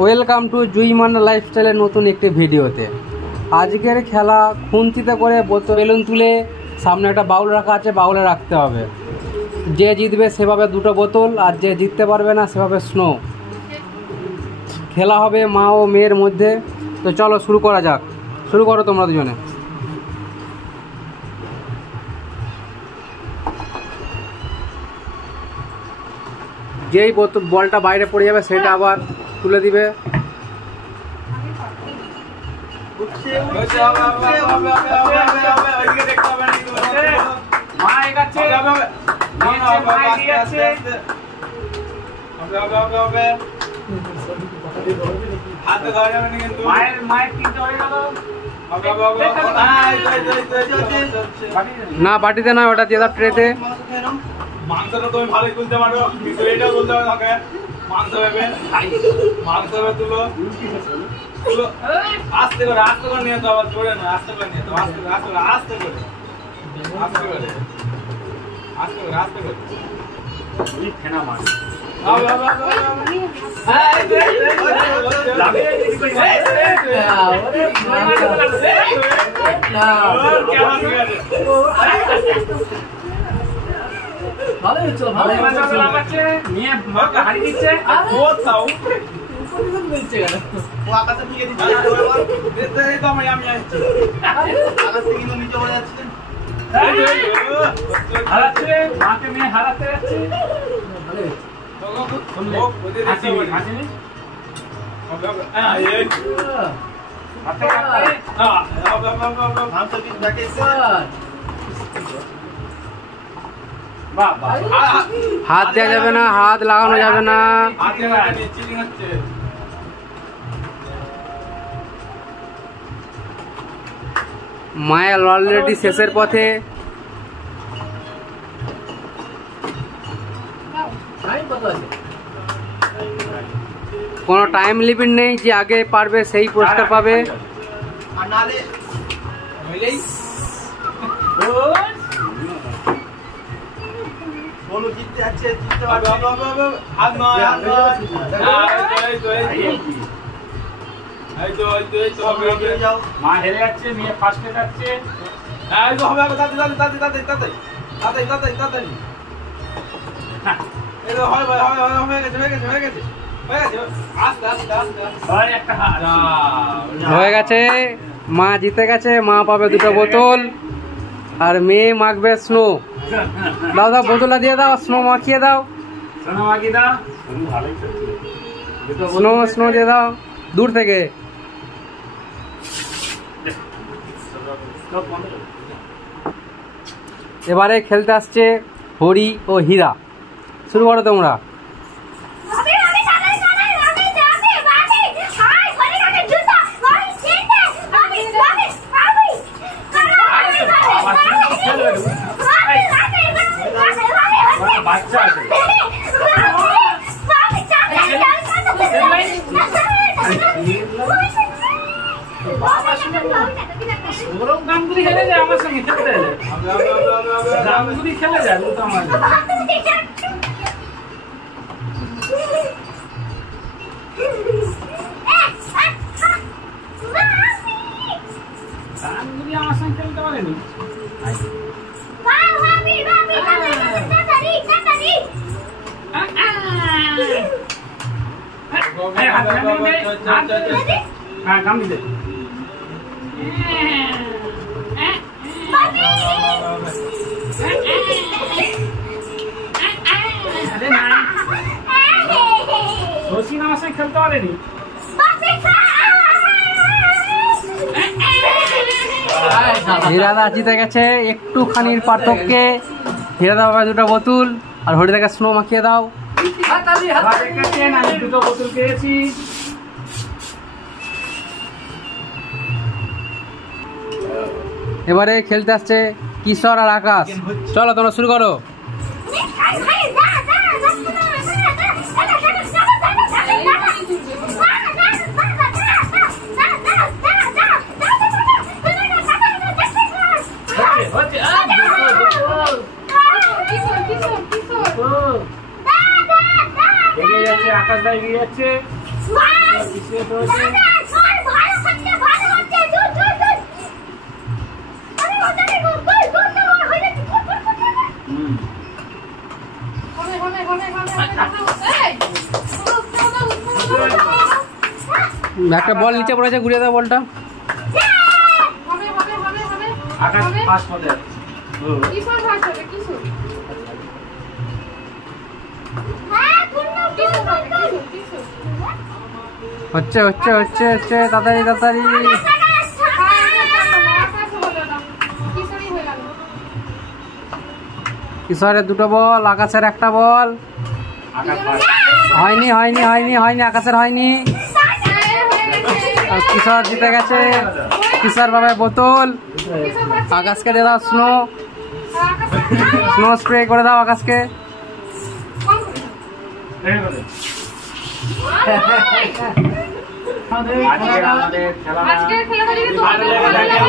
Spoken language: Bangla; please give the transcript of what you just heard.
ওয়েলকাম টু জুইমান লাইফস্টাইলের নতুন একটি ভিডিওতে। আজকের খেলা খুন্তিতে করে বেলুন তুলে সামনে একটা বাউল রাখা আছে, বাউলে রাখতে হবে। যে জিতবে সেভাবে দুটো বোতল, আর যে জিততে পারবে না সেভাবে স্নো। খেলা হবে মা ও মেয়ের মধ্যে। তো চলো শুরু করা যাক। শুরু করো তোমরা দুজনে। যেই বলটা বাইরে পড়ে যাবে সেটা আবার তুলে দিবে। না বাটিতে নয়, ওটা দিয়ে দাও ট্রেতে। মাংসটা তুমি ভালোই তুলতে পারো, কিন্তু এটাও বলতে হবে তোমাকে। মাংস ভেবে তুলো তুলো, আস্তে করে নিয়ে তো, আবার জোরে না, আস্তে করে নিয়ে তো, আস্তে করে ফেনা মার। হাত দেওয়া যাবে না, হাত লাগানো যাবে না। মায়ের অলরেডি শেষের পথে। কোনো টাইম লিমিট নেই, যে আগে পারবে সেই পুরস্কার পাবে। মা হেরে যাচ্ছে, মেয়ে ফার্স্টে যাচ্ছে। হয়ে গেছে, মা জিতে গেছে। মা পাবে দুটো বোতল আর মেয়ে মাখবে স্নো। দাও দাও, বোতলটা দিয়ে দাও, স্নো মাখিয়ে দাও। স্নো দিয়ে দাও দূর থেকে। এবারে খেলতে আসছে হরি ও হীরা। শুরু করো তোমরা। আমার সঙ্গে খেলতে পারেনি। আমার সঙ্গে খেলতে পারেনি। হীরাদা জিতে গেছে একটুখানির পার্থক্যে। হীরাদা পাবে দুটো বোতল আর হরিদাকে স্নো মাখিয়ে দাও। আমি দুটো বোতল পেয়েছি। এবারে খেলতে আসছে কিশোর আর আকাশ। চলো তোমরা শুরু করো। এগিয়ে যাচ্ছে, আকাশ দা এগিয়ে যাচ্ছে। একটা বল নিচে পড়েছে, ঘুরিয়ে দাও বলটা। হচ্ছে হচ্ছে হচ্ছে হচ্ছে, তাড়াতাড়ি তাড়াতাড়ি। কিশোরের দুটো বল, আকাশের একটা বল। হয়নি হয়নি হয়নি হয়নি, আকাশের হয়নি। কিশোর জিতে গেছে। কিশোর বাবার বোতল। আকাশকে দিয়ে দাও স্নো, স্নো স্প্রে করে দাও আকাশকে। আজকের খেলাটা যদি তোমাদের ভালো লাগে